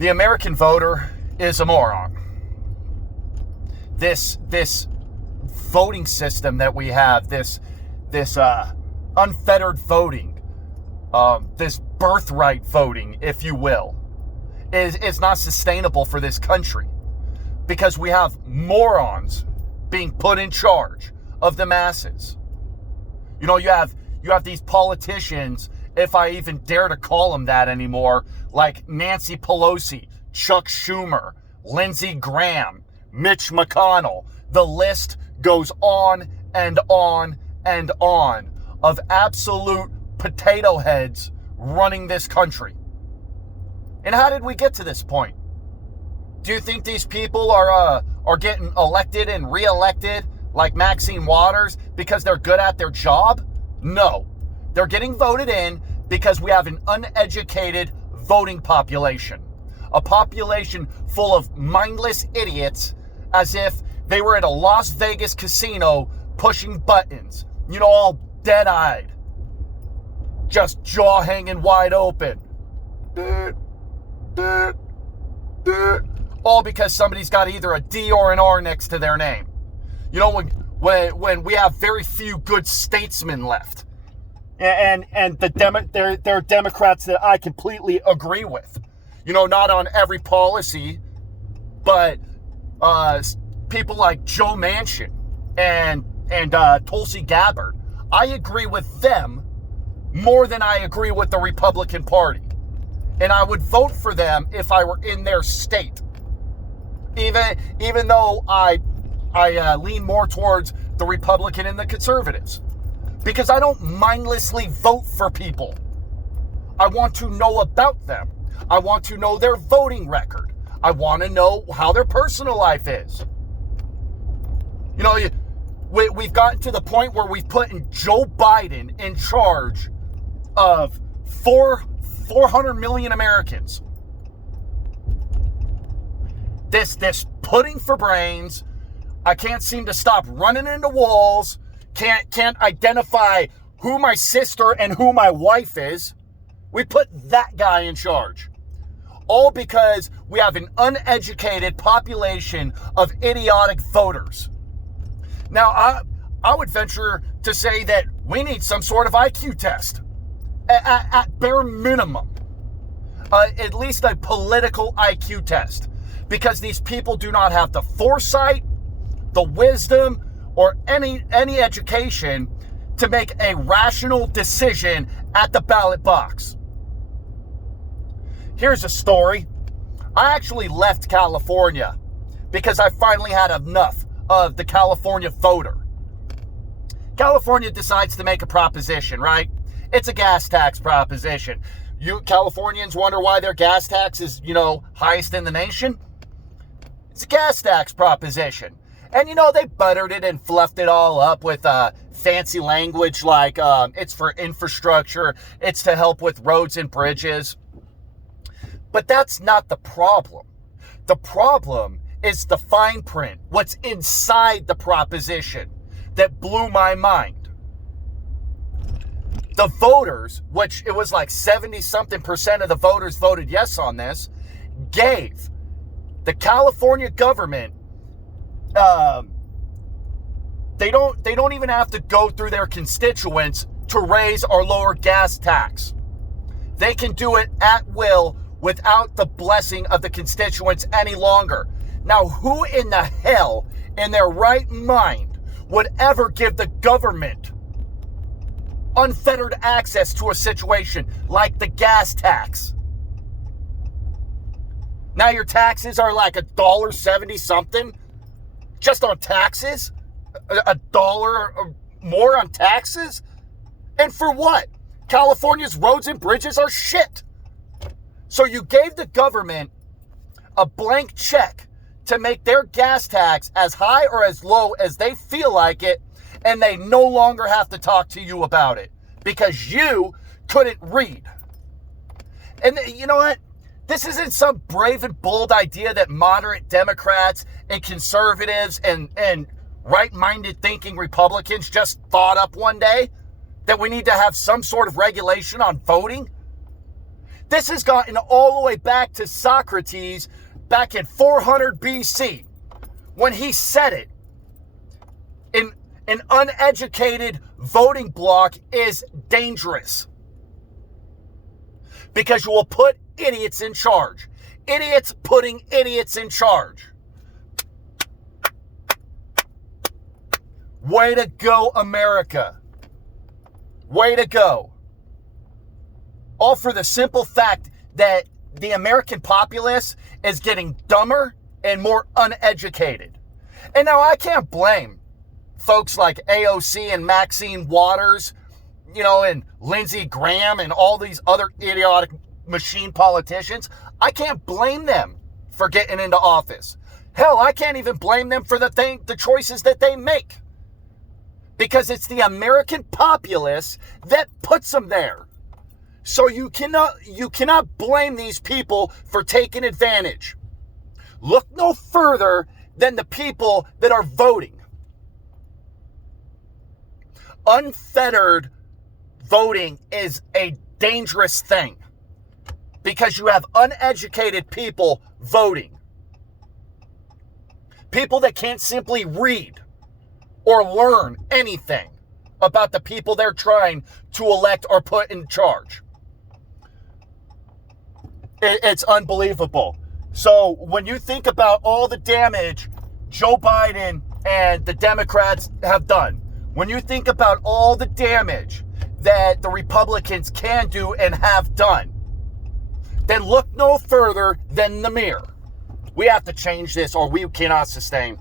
The American voter is a moron. This voting system that we have, this unfettered voting, this birthright voting, if you will, is not sustainable for this country, because we have morons being put in charge of the masses. You know, you have these politicians, if I even dare to call them that anymore, like Nancy Pelosi, Chuck Schumer, Lindsey Graham, Mitch McConnell. The list goes on and on and on of absolute potato heads running this country. And how did we get to this point? Do you think these people are getting elected and reelected like Maxine Waters because they're good at their job? No. They're getting voted in because we have an uneducated voting population. A population full of mindless idiots, as if they were at a Las Vegas casino pushing buttons. You know, all dead-eyed. Just jaw hanging wide open. All because somebody's got either a D or an R next to their name. You know, when we have very few good statesmen left. And they're Democrats that I completely agree with. You know, not on every policy, but people like Joe Manchin and Tulsi Gabbard. I agree with them more than I agree with the Republican Party. And I would vote for them if I were in their state. Even though I lean more towards the Republican and the conservatives. Because I don't mindlessly vote for people. I want to know about them. I want to know their voting record. I want to know how their personal life is. You know, we've gotten to the point where we've put Joe Biden in charge of 400 million Americans. This pudding for brains. I can't seem to stop running into walls. Can't identify who my sister and who my wife is. We put that guy in charge. All because we have an uneducated population of idiotic voters. Now, I would venture to say that we need some sort of IQ test. At bare minimum. At least a political IQ test. Because these people do not have the foresight, the wisdom, or any education to make a rational decision at the ballot box. Here's a story. I actually left California because I finally had enough of the California voter. California decides to make a proposition, right? It's a gas tax proposition. You Californians wonder why their gas tax is, highest in the nation? It's a gas tax proposition. And, they buttered it and fluffed it all up with fancy language like it's for infrastructure, it's to help with roads and bridges. But that's not the problem. The problem is the fine print, what's inside the proposition that blew my mind. The voters, which it was like 70-something% of the voters voted yes on this, gave the California government they don't even have to go through their constituents to raise or lower gas tax. They can do it at will without the blessing of the constituents any longer. Now, who in the hell in their right mind would ever give the government unfettered access to a situation like the gas tax? Now your taxes are like $1.70 something just on taxes? $1 or more on taxes? And for what? California's roads and bridges are shit. So you gave the government a blank check to make their gas tax as high or as low as they feel like it, and they no longer have to talk to you about it because you couldn't read. And you know what? This isn't some brave and bold idea that moderate Democrats and conservatives and right-minded thinking Republicans just thought up one day, that we need to have some sort of regulation on voting. This has gotten all the way back to Socrates back in 400 BC when he said it. An uneducated voting bloc is dangerous because you will put idiots in charge. Idiots putting idiots in charge. Way to go, America. Way to go. All for the simple fact that the American populace is getting dumber and more uneducated. And now I can't blame folks like AOC and Maxine Waters, and Lindsey Graham and all these other idiotic machine politicians. I can't blame them for getting into office. Hell, I can't even blame them for the choices that they make. Because it's the American populace that puts them there. So you cannot blame these people for taking advantage. Look no further than the people that are voting. Unfettered voting is a dangerous thing because you have uneducated people voting. People that can't simply read or learn anything about the people they're trying to elect or put in charge. It's unbelievable. So when you think about all the damage Joe Biden and the Democrats have done, when you think about all the damage that the Republicans can do and have done, then look no further than the mirror. We have to change this or we cannot sustain.